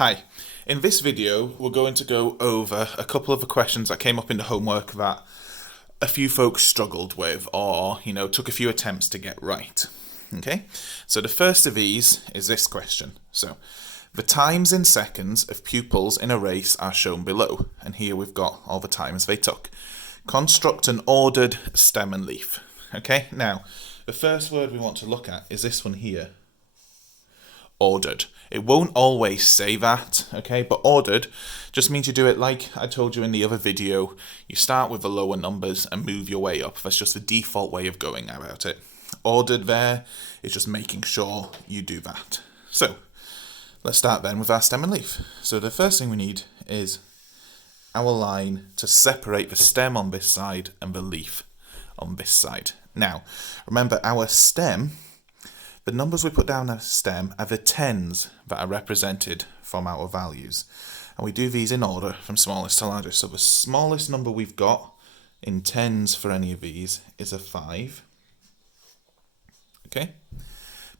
Hi, in this video we're going to go over a couple of the questions that came up in the homework that a few folks struggled with or, took a few attempts to get right. Okay, so the first of these is this question. So, the times in seconds of pupils in a race are shown below, and here we've got all the times they took. Construct an ordered stem and leaf. Okay, now, the first word we want to look at is this one here. Ordered. It won't always say that, okay, but ordered just means you do it like I told you in the other video. You start with the lower numbers and move your way up. That's just the default way of going about it. Ordered there is just making sure you do that. So, let's start then with our stem and leaf. So the first thing we need is our line to separate the stem on this side and the leaf on this side. Now, remember our stem, the numbers we put down as stem are the tens that are represented from our values. And we do these in order from smallest to largest. So the smallest number we've got in tens for any of these is a 5. Okay?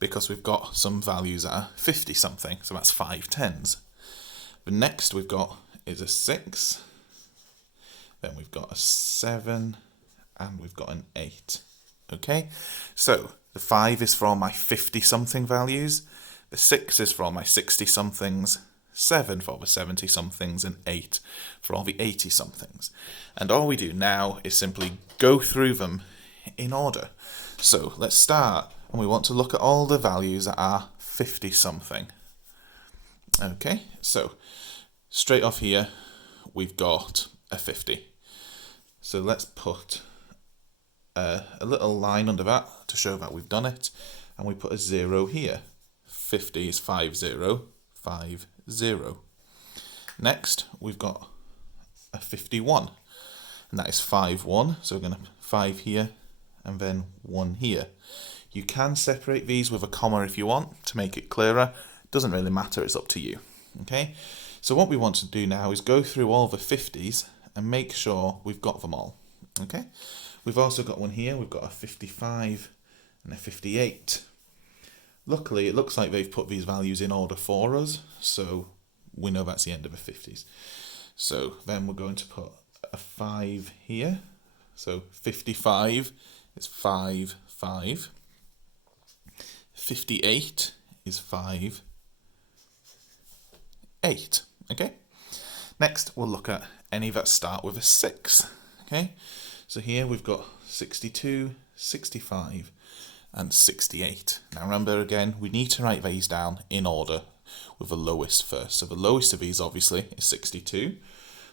Because we've got some values that are 50 something, so that's 5 tens. The next we've got is a 6. Then we've got a 7, and we've got an 8. Okay? So, the 5 is for all my 50-something values, the 6 is for all my 60-somethings, 7 for all the 70-somethings, and 8 for all the 80-somethings. And all we do now is simply go through them in order. So, let's start, and we want to look at all the values that are 50-something. Okay, so, straight off here, we've got a 50. So, let's put a little line under that to show that we've done it, and we put a 0 here. 50 is 50, 50. Next, we've got a 51, and that is 51, so we're going to put 5 here, and then 1 here. You can separate these with a comma if you want, to make it clearer. Doesn't really matter, it's up to you. Okay, so what we want to do now is go through all the 50s and make sure we've got them all. Okay, we've also got one here, we've got a 55 and a 58. Luckily, it looks like they've put these values in order for us, so we know that's the end of the 50s. So then we're going to put a 5 here. So 55 is 5, 5. 58 is 5, 8. Okay? Next, we'll look at any that start with a 6. Okay? So here we've got 62, 65, and 68. Now remember again, we need to write these down in order with the lowest first. So the lowest of these obviously is 62.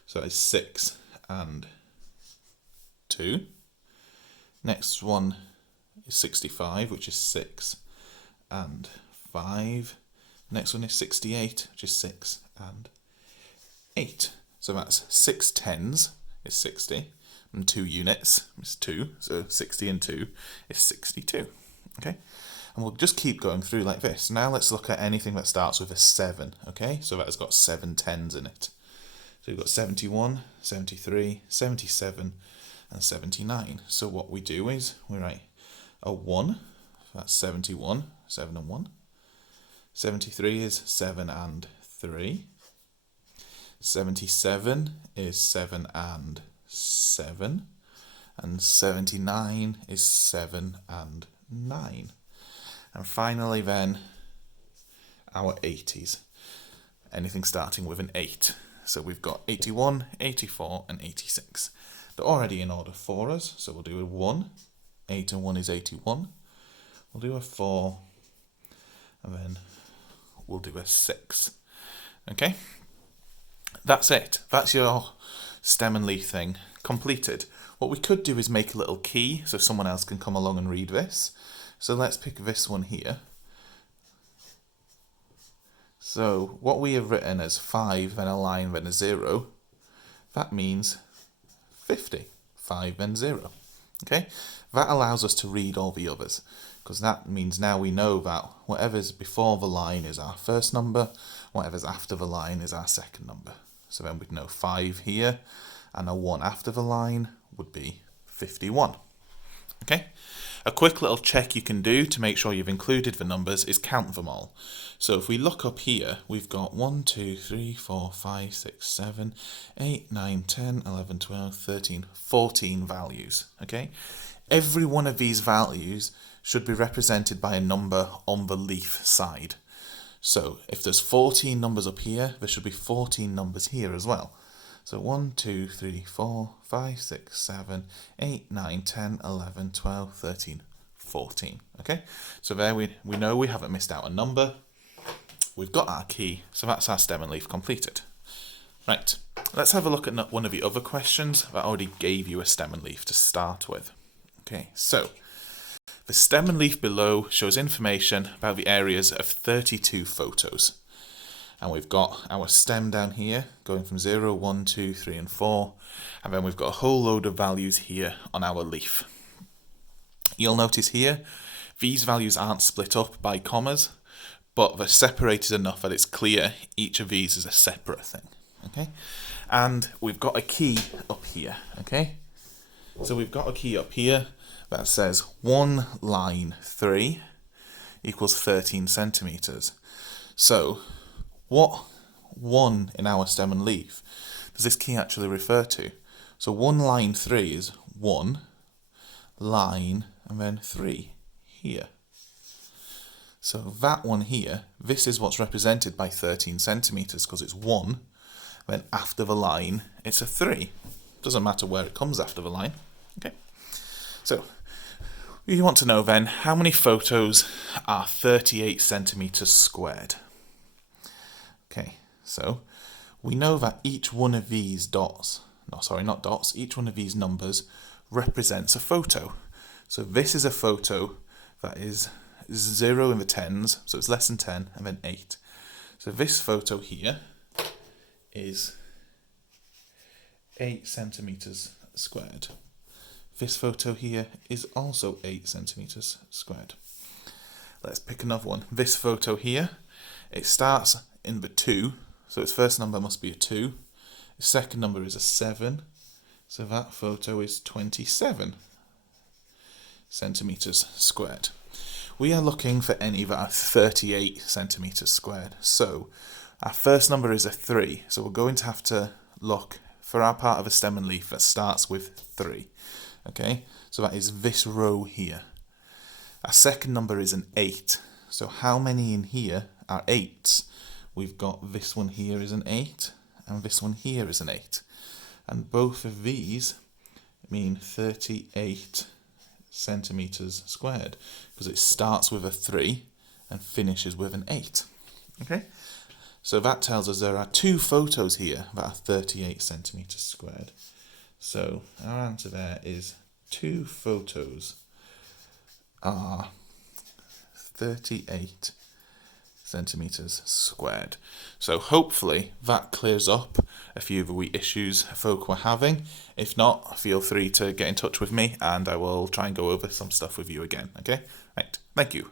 So that is 6 and 2. Next one is 65, which is 6 and 5. Next one is 68, which is 6 and 8. So that's 6 tens is 60. And 2 units is 2, so 60 and 2 is 62. Okay, and we'll just keep going through like this. Now let's look at anything that starts with a 7. Okay, so that has got 7 tens in it. So we've got 71, 73, 77, and 79. So what we do is we write a 1. That's 71, 7 and 1. 73 is 7 and 3. 77 is 7 and 7, and 79 is 7 and 9. And finally then, our 80s. Anything starting with an 8. So we've got 81, 84, and 86. They're already in order for us, so we'll do a 1. 8 and 1 is 81. We'll do a 4, and then we'll do a 6. Okay? That's it. That's your stem and leaf thing completed. What we could do is make a little key so someone else can come along and read this. So let's pick this one here. So what we have written as 5, then a line, then a 0, that means 50. 5, then 0. Okay? That allows us to read all the others, because that means now we know that whatever's before the line is our first number, whatever's after the line is our second number. So then we'd know 5 here, and a 1 after the line would be 51. Okay? A quick little check you can do to make sure you've included the numbers is count them all. So if we look up here, we've got 1, 2, 3, 4, 5, 6, 7, 8, 9, 10, 11, 12, 13, 14 values. Okay? Every one of these values should be represented by a number on the leaf side. So if there's 14 numbers up here, there should be 14 numbers here as well. So 1, 2, 3, 4, 5, 6, 7, 8, 9, 10, 11, 12, 13, 14. Okay, so there we know we haven't missed out a number. We've got our key, so that's our stem and leaf completed. Right, let's have a look at one of the other questions that already gave you a stem and leaf to start with. Okay, so the stem and leaf below shows information about the areas of 32 photos. And we've got our stem down here going from 0, 1, 2, 3 and 4. And then we've got a whole load of values here on our leaf. You'll notice here, these values aren't split up by commas, but they're separated enough that it's clear each of these is a separate thing. Okay, and we've got a key up here. Okay, so we've got a key up here that says 1 line 3 equals 13 centimeters. So what 1 in our stem and leaf does this key actually refer to? So 1 line 3 is 1 line and then 3 here. So that one here, this is what's represented by 13 centimeters because it's 1, then after the line it's a 3. Doesn't matter where it comes after the line. Okay, so you want to know then how many photos are 38 centimeters squared. Okay, so we know that each one of these each one of these numbers represents a photo. So this is a photo that is 0 in the tens, so it's less than 10, and then 8. So this photo here is 8 centimeters squared. This photo here is also 8 centimeters squared. Let's pick another one. This photo here, it starts in the 2, so its first number must be a 2. Its second number is a 7, so that photo is 27 centimeters squared. We are looking for any that are 38 centimeters squared. So our first number is a 3, so we're going to have to look for our part of a stem and leaf that starts with 3. Okay, so that is this row here. Our second number is an 8. So how many in here are 8s? We've got this one here is an 8, and this one here is an 8. And both of these mean 38 centimeters squared, because it starts with a 3 and finishes with an 8. Okay, so that tells us there are 2 photos here that are 38 centimeters squared. So our answer there is 2 photos are 38 centimeters squared. So hopefully that clears up a few of the wee issues folk were having. If not, feel free to get in touch with me and I will try and go over some stuff with you again. Okay, right, thank you.